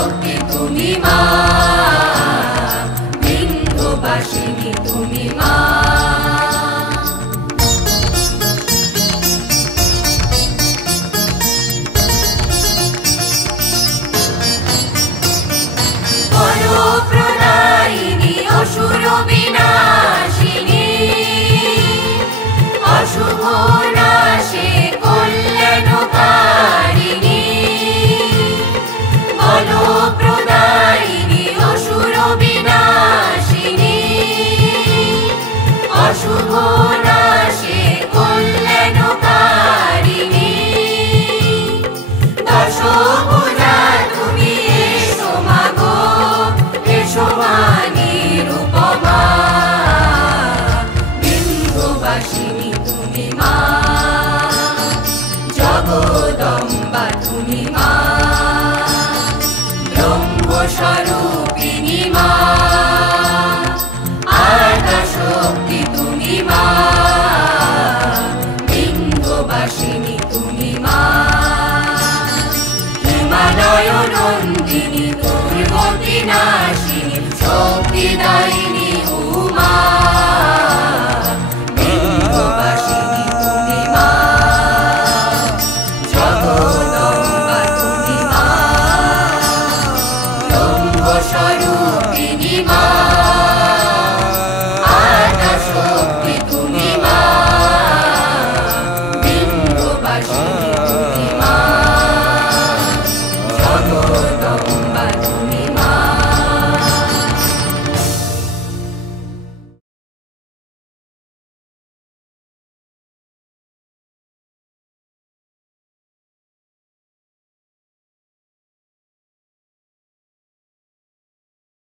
শক্তি তুমি মা, বিন্ধ্যবাসিনী তুমি মা। বরপ্রদায়িনী অসুর বিনাশিনী, অশুভ নাশে কল্যাণকারিণী। বলপ্রদায়িনী অসুর বিনাশিনী, অশুভ নাশে কল্যাণকারিণী। দশভুজা তুমি এসো মাগো, এসো মা নিরুপমা, বিন্ধ্যবাসিনী তুমি মা, জগদম্বা তুমি মা, ব্রহ্মস্বরূপিণী মা, আদ্যাশক্তি তুমি মা, বিন্ধ্যবাসিনী তুমি মা। হিমালয় নন্দিনী দুর্গতি নাশিনী, শক্তিদায়ী